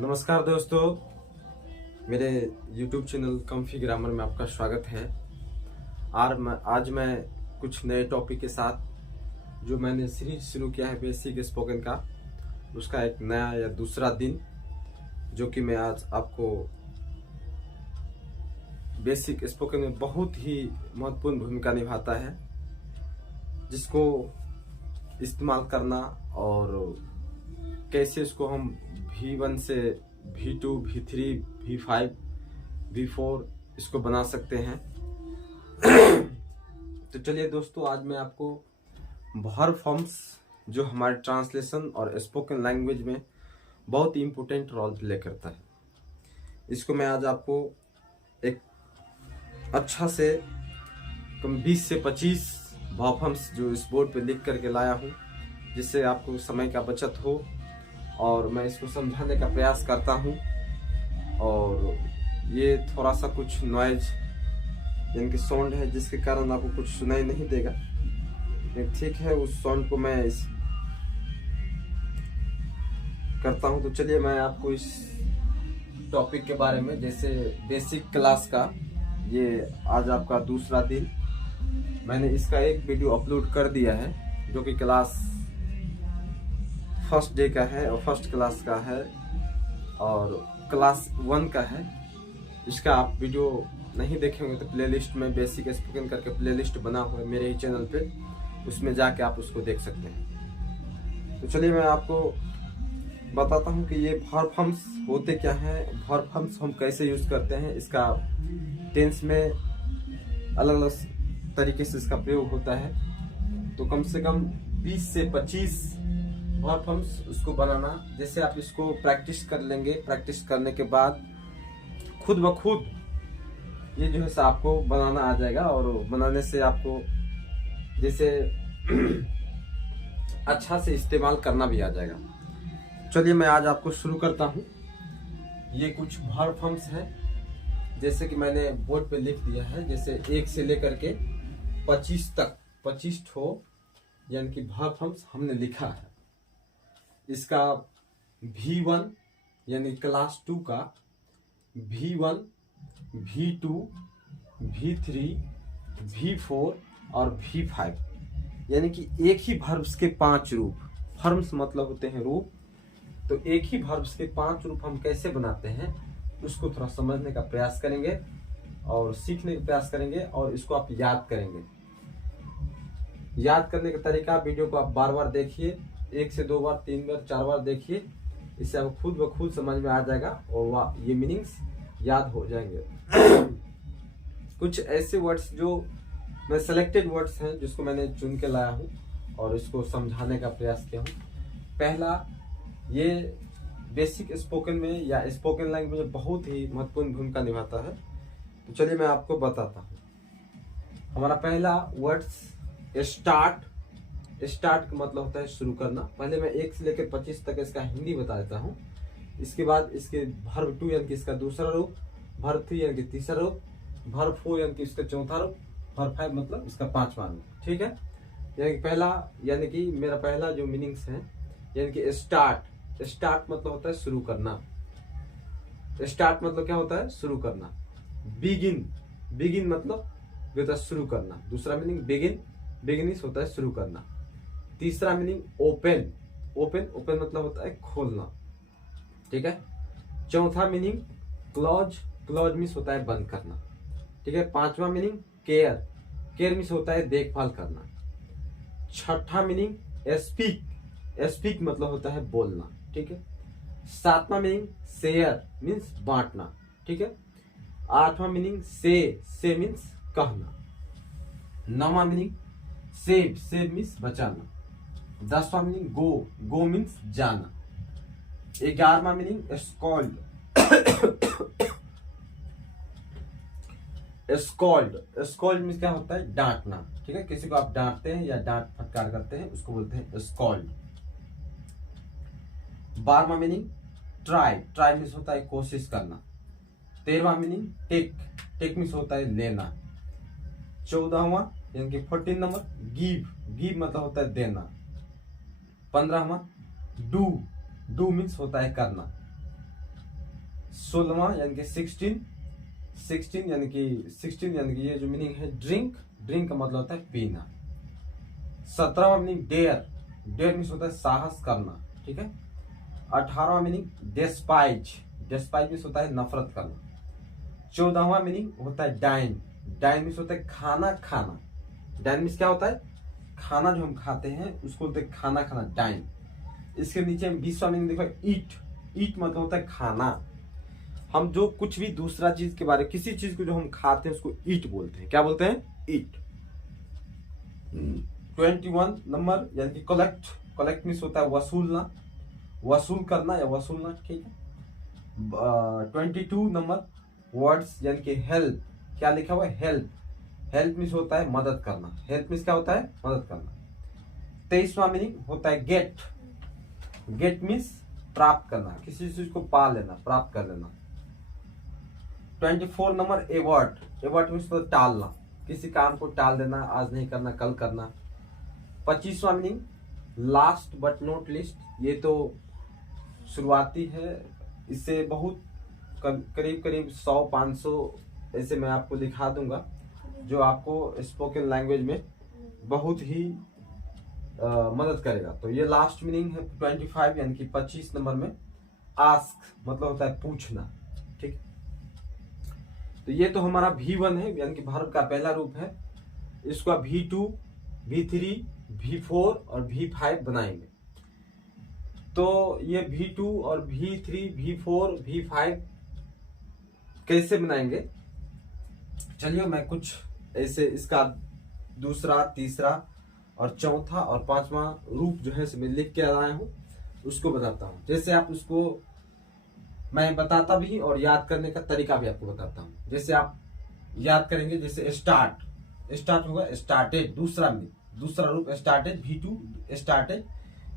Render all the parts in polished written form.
नमस्कार दोस्तों, मेरे YouTube चैनल कम्फी ग्रामर में आपका स्वागत है। आज मैं कुछ नए टॉपिक के साथ जो मैंने सीरीज शुरू किया है बेसिक स्पोकन का, उसका एक नया या दूसरा दिन जो कि मैं आज आपको बेसिक स्पोकन में बहुत ही महत्वपूर्ण भूमिका निभाता है, जिसको इस्तेमाल करना और कैसे इसको हम V1 से V2, V3, V5, V4 इसको बना सकते हैं। तो चलिए दोस्तों, आज मैं आपको वर्ब फॉर्म्स जो हमारे ट्रांसलेशन और स्पोकन लैंग्वेज में बहुत ही इम्पोर्टेंट रोल प्ले करता है, इसको मैं आज आपको एक अच्छा से कम 20 से 25 वर्ब फॉर्म्स जो इस बोर्ड पे लिख करके लाया हूँ, जिससे आपको समय का बचत हो और मैं इसको समझाने का प्रयास करता हूँ। और ये थोड़ा सा कुछ नॉइज यानी कि साउंड है, जिसके कारण आपको कुछ सुनाई नहीं देगा, ठीक है। उस साउंड को मैं इस करता हूँ। तो चलिए मैं आपको इस टॉपिक के बारे में, जैसे बेसिक क्लास का ये आज आपका दूसरा दिन, मैंने इसका एक वीडियो अपलोड कर दिया है जो कि क्लास फर्स्ट डे का है और फर्स्ट क्लास का है और क्लास 1 का है। इसका आप वीडियो नहीं देखे होंगे तो प्लेलिस्ट में बेसिक स्पोकन करके प्लेलिस्ट बना हुआ है मेरे ही चैनल पे, उसमें जाके आप उसको देख सकते हैं। तो चलिए मैं आपको बताता हूँ कि ये वर्ब फॉर्म्स होते क्या हैं, वर्ब फॉर्म्स हम कैसे यूज करते हैं, इसका टेंस में अलग अलग तरीके से इसका प्रयोग होता है। तो कम से कम 20 से 25 वर्ब फॉर्म्स उसको बनाना, जैसे आप इसको प्रैक्टिस कर लेंगे, प्रैक्टिस करने के बाद खुद ब खुद ये जो है आपको बनाना आ जाएगा और बनाने से आपको जैसे अच्छा से इस्तेमाल करना भी आ जाएगा। चलिए मैं आज आपको शुरू करता हूँ। ये कुछ वर्ब फॉर्म्स है, जैसे कि मैंने बोर्ड पे लिख दिया है, जैसे 1 से लेकर के 25 तक 25 ठो यानी कि वर्ब फॉर्म्स हमने लिखा है। इसका V1 यानी क्लास 2 का V1, V2, V3, V4 और V5 यानी कि एक ही वर्ब्स के 5 रूप, फॉर्म्स मतलब होते हैं रूप। तो एक ही वर्ब्स के 5 रूप हम कैसे बनाते हैं उसको थोड़ा समझने का प्रयास करेंगे और सीखने का प्रयास करेंगे और इसको आप याद करेंगे। याद करने का तरीका, वीडियो को आप बार बार देखिए, 1 से 2 बार, 3 बार, 4 बार देखिए, इससे आपको खुद ब खुद समझ में आ जाएगा और ये मीनिंग्स याद हो जाएंगे। कुछ ऐसे वर्ड्स जो मैं सेलेक्टेड वर्ड्स हैं जिसको मैंने चुन के लाया हूँ और इसको समझाने का प्रयास किया हूँ। पहला, ये बेसिक स्पोकन में या स्पोकन लैंग्वेज में बहुत ही महत्वपूर्ण भूमिका निभाता है। तो चलिए मैं आपको बताता हूँ। हमारा पहला वर्ड्स स्टार्ट। स्टार्ट का मतलब होता है शुरू करना। पहले मैं 1 से लेकर 25 तक इसका हिंदी बता देता हूँ। इसके बाद इसके वर्ब 2 यानी कि इसका दूसरा रूप, वर्ब 3 यानी कि तीसरा रूप, वर्ब 4 यानी कि इसका चौथा रूप, वर्ब 5 मतलब इसका 5वां रूप। ठीक है, यानी कि पहला, यानी कि मेरा पहला जो मीनिंग्स है, यानी कि स्टार्ट। स्टार्ट मतलब होता है शुरू करना। स्टार्ट मतलब क्या होता है? शुरू करना। बिगिन, बिगिन मतलब होता है शुरू करना। दूसरा मीनिंग बिगिन, बिगिनिंग होता है शुरू करना। तीसरा मीनिंग ओपन, ओपन, ओपन मतलब होता है खोलना। ठीक है। चौथा मीनिंग क्लोज, क्लोज मीन्स होता है बंद करना। ठीक है। 5वां मीनिंग केयर, केयर मीन्स होता है देखभाल करना। छठा मीनिंग स्पीक, स्पीक मतलब होता है बोलना। ठीक है। 7वां मीनिंग शेयर मीन्स बांटना। ठीक है। 8वां मीनिंग से मीन्स कहना। 9वां मीनिंग सेव, सेव मीन्स बचाना। 10वां मीनिंग गो, गो मीन्स जाना। 11वां meaning scold, scold, scold means क्या होता है? डांटना। ठीक है। किसी को आप डांटते हैं या डांट फटकार करते हैं, उसको बोलते हैं स्कॉल्ड। 12वां मीनिंग ट्राई, ट्राई मीन्स होता है कोशिश करना। 13वां मीनिंग टेक, टेक मीन्स होता है लेना। 14वां यानी कि 14 नंबर गिव, गिव मतलब होता है देना। 15वां डू, डू मीन्स होता है करना। 16वां यानी कि 16 यानी कि ये जो मीनिंग है ड्रिंक का मतलब होता है पीना। 17वां मीनिंग डेयर मीन्स होता है साहस करना, ठीक है। 18वां मीनिंग डेस्पाइज मीन्स होता है नफरत करना। 14वां मीनिंग होता है डाइन मीन्स होता है खाना। डाइन मीन्स क्या होता है? खाना जो हम खाते हैं उसको बोलते हैं खाना डाइन। इसके नीचे 20वां मीनिंग देखो ईट मतलब होता है खाना। हम जो कुछ भी दूसरा चीज के बारे किसी चीज को जो हम खाते हैं उसको ईट बोलते हैं। क्या बोलते हैं? ईट। 21 नंबर यानी कि कलेक्ट मीन्स होता है वसूल करना या वसूलना, ठीक है। 22 नंबर वर्ड्स यानी कि हेल्प। क्या लिखा हुआ है? हेल्प मीन्स होता है मदद करना। हेल्प मीन्स क्या होता है? मदद करना। 23वां मीनिंग होता है गेट मीन्स प्राप्त करना, किसी चीज को पा लेना, प्राप्त कर लेना। 24 नंबर एवर्ट मीन्स होता है टालना, किसी काम को टाल देना, आज नहीं करना कल करना। 25वां meaning last but not least, ये तो शुरुआती है, इससे बहुत करीब 100-500 ऐसे मैं आपको दिखा दूंगा जो आपको स्पोकन लैंग्वेज में बहुत ही मदद करेगा। तो ये लास्ट मीनिंग है 25 यानी कि 25 नंबर में आस्क मतलब होता है पूछना, ठीक। तो ये तो हमारा V1 है यानी कि वर्ब का पहला रूप है। इसका V2, V3, V4 और V5 बनाएंगे। तो ये V2 और V3, V4, V5 कैसे बनाएंगे? चलिए मैं कुछ ऐसे इसका दूसरा, तीसरा और चौथा और पांचवा रूप जो है मैं लिख के लाया हूं उसको बताता हूं। जैसे आप उसको मैं बताता भी और याद करने का तरीका भी आपको बताता हूं। जैसे आप याद करेंगे, जैसे स्टार्ट होगा स्टार्टेड, दूसरा रूप started, V2 started,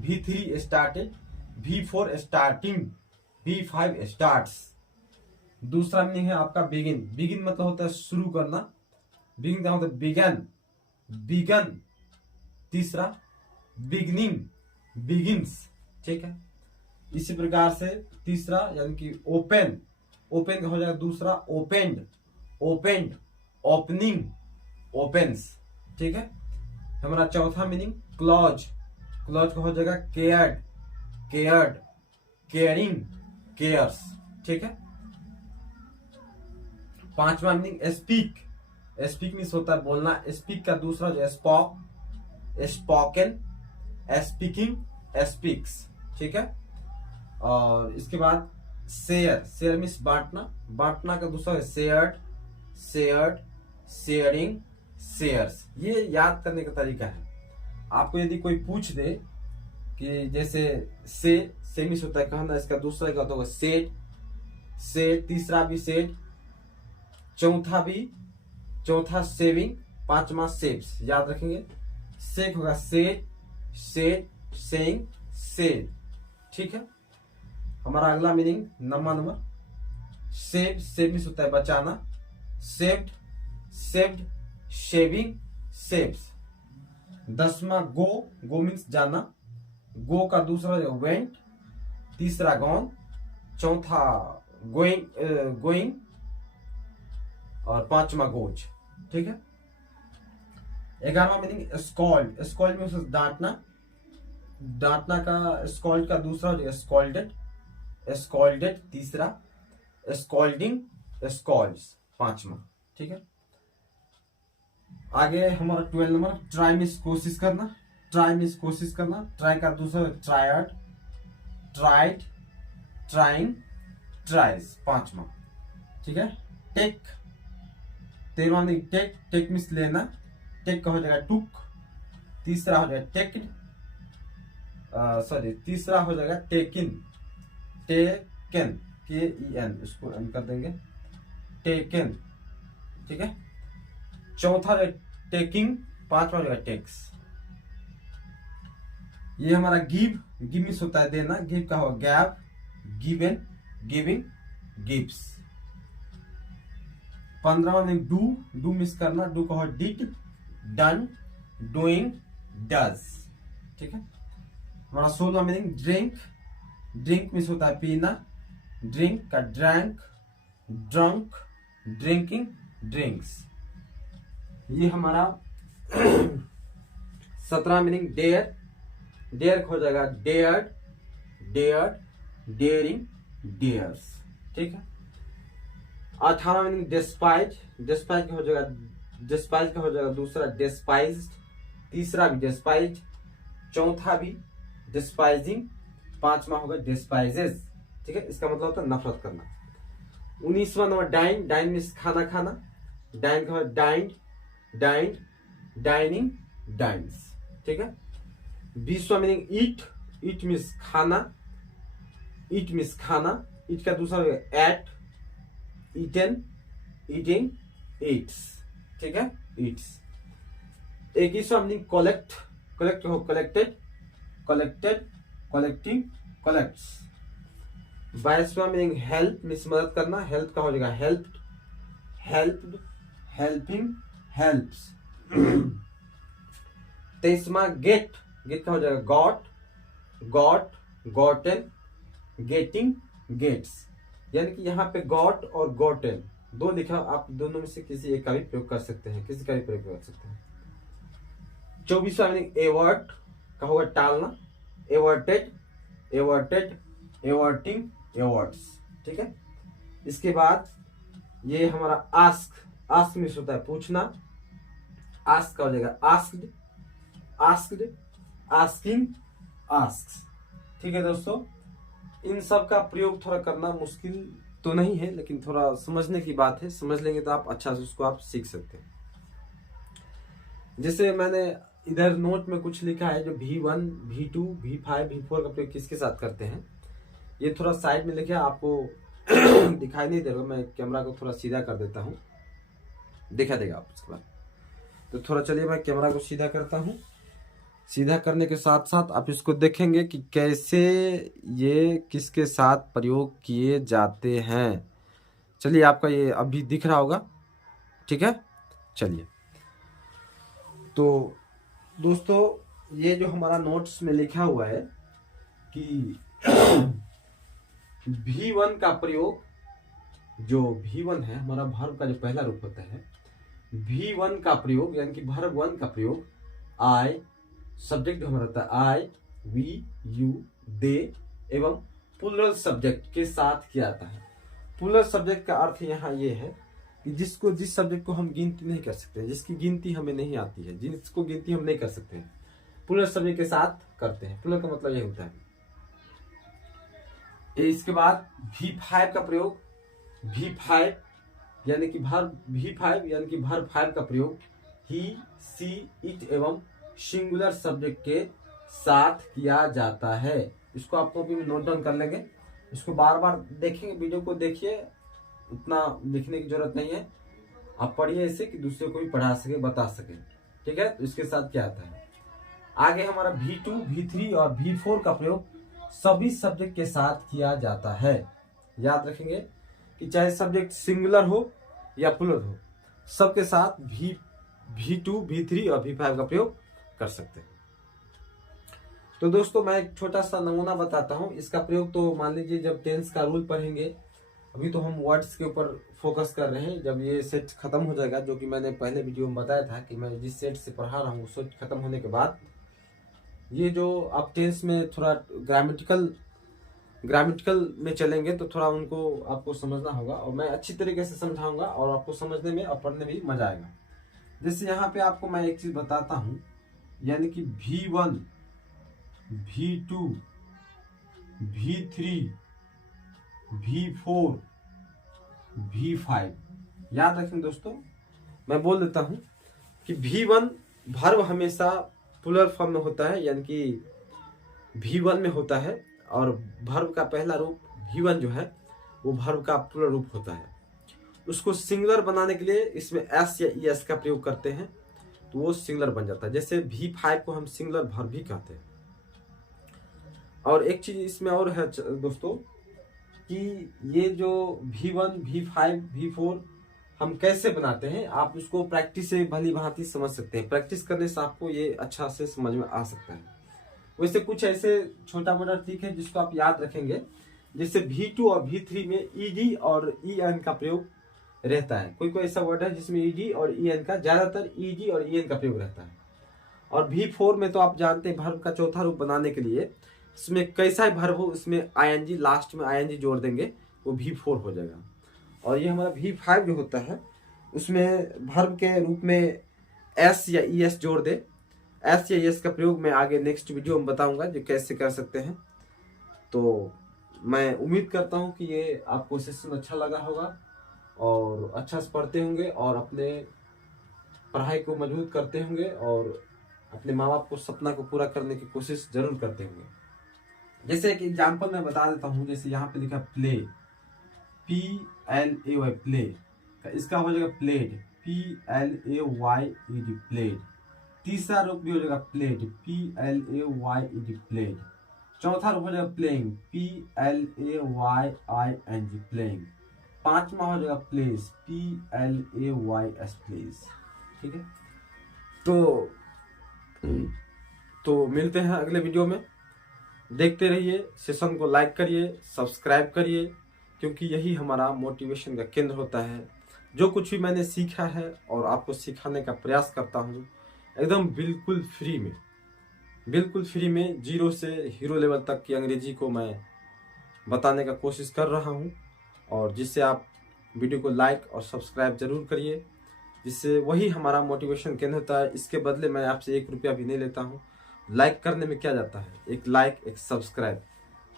V3 started, V4 starting, V5 starts. दूसरा मीनिंग है आपका बिगिन मतलब होता है शुरू करना, बिगिन का होता है बिगन। तीसरा बिगनिंग, बिगिंस, ठीक है। इसी प्रकार से तीसरा यानी कि ओपन का हो जाएगा दूसरा ओपेंड, ओपनिंग, ओपेन्स, ठीक है। हमारा चौथा मीनिंग क्लॉज का हो जाएगा केयर्ड, केयरिंग, केयर्स, ठीक है। पांचवा मीनिंग स्पीक मीन्स होता है बोलना। स्पीक का दूसरा जो स्पोकन, स्पीकिंग, स्पीक्स, ठीक है। और इसके बाद शेयर मीन्स बांटना का दूसरा शेयर्ड, शेयरिंग, शेयर्स। ये याद करने का तरीका है। आपको यदि कोई पूछ दे कि जैसे से मीन्स होता है कहना, इसका दूसरा क्या होगा सेड, तीसरा भी सेड, चौथा सेविंग, पांचवा सेव्स। याद रखेंगे, सेक होगा सेड, सेइंग, सेड, ठीक है। हमारा अगला मीनिंग नंबर सेव मीन्स होता है बचाना, सेव्ड, शेविंग, सेव्स। 10वां गो मीन्स जाना, गो का दूसरा वेंट, तीसरा गॉन, चौथा गोइंग और पांचवा गोज, ठीक है। 11वां मीनिंग स्कॉल्ड मीन्स डांटना का स्कॉल्ड का दूसरा हो जाएगा स्कॉल्डेड, तीसरा स्कॉल्डिंग, स्कॉल्ड्स, पांचवा, ठीक है। आगे हमारा 12 नंबर ट्राई मीन्स कोशिश करना, ट्राई का दूसरा ट्रायड, ट्राइड, ट्राइंग, ट्राइज, पांचवा, ठीक है। टेक 13वां मीनिंग टेक मीन्स लेना, टेक का हो जाएगा टुक, तीसरा हो जाएगा तीसरा हो जाएगा टेकिन, KEN, इसको एन कर देंगे, टेकन, ठीक है। चौथा टेकिंग, पांचवा हो जाएगा टेक्स। ये हमारा गिव मीन्स होता है देना, गिव का होगा गैव, गिवन, गिविंग, गिव्स। 15वां मीनिंग डू मीन्स करना, डू का होगा डिड, डन, डूइंग, डज, ठीक है। हमारा 16वां मीनिंग ड्रिंक मीन्स होता है पीना, ड्रिंक का ड्रैंक, ड्रंक, ड्रिंकिंग, ड्रिंक्स। ये हमारा 17 मीनिंग डेयर, डेयर हो जाएगा डेयर्ड, डेयर्ड, डेयरिंग, डेयर्स, ठीक है। 18 मीनिंग डिस्पाइज, डिस्पाइज का हो जाएगा, डिस्पाइज का हो जाएगा दूसरा डिस्पाइज्ड, तीसरा भी डिस्पाइज, चौथा भी डिस्पाइजिंग, पांचवा होगा डिस्पाइजेस, ठीक है। इसका मतलब होता है नफरत करना। 19वां नंबर डाइन, डाइन मीन्स खाना खाना, डाइन का डाइंड, डाइंड, डाइनिंग, डाइन्स, ठीक है। 20वां मीनिंग ईट, ईट मीन्स खाना, ईट मीन्स खाना, ईट का दूसरा होगा एट, ईटन, ईटिंग, ईट्स, ठीक है, ईट्स। 21वां मीनिंग कलेक्ट, कलेक्ट हो कलेक्टेड, कलेक्टेड, कलेक्टिंग, कलेक्ट्स। 22वां मीनिंग हेल्प मीन्स मदद करना, हेल्प का हो जाएगा हेल्प्ड, हेल्प्ड, हेल्पिंग, हेल्प्स। 23वां गेट, गेट का हो जाएगा got, got, gotten, getting, gets. यानी कि यहाँ पे गॉट और गॉटन दो लिखा, आप दोनों में से किसी एक का भी प्रयोग कर सकते हैं, किसी का भी प्रयोग कर सकते हैं। 24वां मीनिंग एवर्ट का होगा टालना, एवर्टेड, एवर्टेड, एवर्टिंग, एवर्ट्स, ठीक है। इसके बाद ये हमारा आस्क, आस्क मीन्स होता है पूछना, आस्क का हो जाएगा आस्क्ड, आस्क्ड, आस्किंग, आस्क्स, ठीक है दोस्तों। इन सब का प्रयोग थोड़ा करना मुश्किल तो नहीं है, लेकिन थोड़ा समझने की बात है, समझ लेंगे तो आप अच्छा से उसको आप सीख सकते हैं। जैसे मैंने इधर नोट में कुछ लिखा है, जो V1, V2, V5, V4 का प्रयोग किसके साथ करते हैं, ये थोड़ा साइड में लिखा, आपको दिखाई नहीं दे रहा, मैं कैमरा को थोड़ा सीधा कर देता हूँ, दिखा देगा आप उसके बाद। तो थोड़ा चलिए मैं कैमरा को सीधा करता हूँ। सीधा करने के साथ साथ आप इसको देखेंगे कि कैसे ये किसके साथ प्रयोग किए जाते हैं। चलिए आपका ये अभी दिख रहा होगा, ठीक है। चलिए तो दोस्तों, ये जो हमारा नोट्स में लिखा हुआ है कि V1 का प्रयोग, जो V1 है हमारा वर्ब का जो पहला रूप होता है, V1 का प्रयोग यानी कि वर्ब 1 का प्रयोग आई, सब्जेक्ट हमारा रहता है आई, वी, यू, दे एवं प्लूरल सब्जेक्ट के साथ किया जाता है। प्लूरल सब्जेक्ट का अर्थ यहाँ ये है कि जिसको, जिस सब्जेक्ट को हम गिनती नहीं कर सकते, जिसकी गिनती हमें नहीं आती है, जिसको गिनती हम नहीं कर सकते, प्लूरल सब्जेक्ट के साथ करते हैं। प्लूरल का मतलब ये होता है। इसके बाद V5 का प्रयोग, V5 यानी कि वर्ब, V5 यानी कि वर्ब 5 का प्रयोग ही, सी, इट एवं सिंगुलर सब्जेक्ट के साथ किया जाता है। इसको आप कॉपी में नोट डाउन कर लेंगे, इसको बार बार देखेंगे, वीडियो को देखिए, उतना लिखने की जरूरत नहीं है, आप पढ़िए इसे कि दूसरे को भी पढ़ा सके, बता सके, ठीक है। तो इसके साथ क्या आता है आगे हमारा V2, V3 और V4 का प्रयोग सभी सब्जेक्ट के साथ किया जाता है। याद रखेंगे कि चाहे सब्जेक्ट सिंगुलर हो या प्लूरल हो, सबके साथ V2, V3 और V5 का प्रयोग कर सकते हैं। तो दोस्तों मैं एक छोटा सा नमूना बताता हूं इसका प्रयोग। तो मान लीजिए जब टेंस का रूल पढ़ेंगे, अभी तो हम वर्ड्स के ऊपर फोकस कर रहे हैं, जब ये सेट खत्म हो जाएगा, जो कि मैंने पहले वीडियो में बताया था कि मैं जिस सेट से पढ़ा रहा हूँ उस सेट खत्म होने के बाद ये जो आप टेंस में थोड़ा ग्रामेटिकल में चलेंगे तो थोड़ा उनको आपको समझना होगा, और मैं अच्छी तरीके से समझाऊंगा और आपको समझने में और पढ़ने में भी मजा आएगा। जैसे यहाँ पे आपको मैं एक चीज बताता हूँ, यानी कि V1, V2, V3, V4, V5। याद रखें दोस्तों, मैं बोल देता हूं कि V1 वर्ब हमेशा प्लूरल फॉर्म में होता है, यानी कि V1 में होता है, और वर्ब का पहला रूप V1 जो है वो वर्ब का प्लूरल रूप होता है। उसको सिंगुलर बनाने के लिए इसमें S या ES का प्रयोग करते हैं तो वो सिंगुलर बन जाता है। जैसे V5 को हम सिंगुलर वर्ब भी कहते हैं। और एक चीज इसमें और है दोस्तों कि ये जो V1, V5, V4 हम कैसे बनाते हैं, आप उसको प्रैक्टिस से भली भांति समझ सकते हैं। प्रैक्टिस करने से आपको ये अच्छा से समझ में आ सकता है। वैसे कुछ ऐसे छोटा मोटा ट्रिक है जिसको आप याद रखेंगे, जिससे V2 और V3 में ED और EN का प्रयोग रहता है। कोई कोई ऐसा वर्ड है जिसमें ED और EN का, ज्यादातर ED और EN का प्रयोग रहता है। और V4 में तो आप जानते हैं वर्ब का चौथा रूप बनाने के लिए इसमें कैसा वर्ब हो उसमें ING, लास्ट में ING जोड़ देंगे, वो V4 हो जाएगा। और ये हमारा V5 जो होता है उसमें वर्ब के रूप में S या ES जोड़ दे। S या ES का प्रयोग मैं आगे नेक्स्ट वीडियो में बताऊंगा जो कैसे कर सकते हैं। तो मैं उम्मीद करता हूं कि ये आपको सेशन अच्छा लगा होगा और अच्छा से पढ़ते होंगे और अपने पढ़ाई को मजबूत करते होंगे और अपने माँ बाप को सपना को पूरा करने की कोशिश जरूर करते होंगे। जैसे एक एग्जाम्पल मैं बता देता हूँ, जैसे यहाँ पे लिखा प्ले, PLAY प्ले, इसका हो जाएगा प्लेड, PLAYED प्लेड। तीसरा रूप भी हो जाएगा प्लेड, PLAYED प्लेड। चौथा रूप हो जाएगा प्लेइंग, PLAYING प्लेइंग। पांचवा हो जाएगा प्लेस, PLAYS प्लेस। ठीक है, तो मिलते हैं अगले वीडियो में। देखते रहिए, सेशन को लाइक करिए, सब्सक्राइब करिए, क्योंकि यही हमारा मोटिवेशन का केंद्र होता है। जो कुछ भी मैंने सीखा है और आपको सिखाने का प्रयास करता हूँ एकदम बिल्कुल फ्री में 0 से हीरो लेवल तक की अंग्रेजी को मैं बताने का कोशिश कर रहा हूँ। और जिससे आप वीडियो को लाइक और सब्सक्राइब जरूर करिए, जिससे वही हमारा मोटिवेशन केंद्र होता है। इसके बदले मैं आपसे 1 रुपया भी नहीं लेता हूँ। लाइक करने में क्या जाता है, एक लाइक एक सब्सक्राइब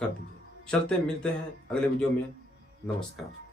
कर दीजिए। चलते मिलते हैं अगले वीडियो में। नमस्कार।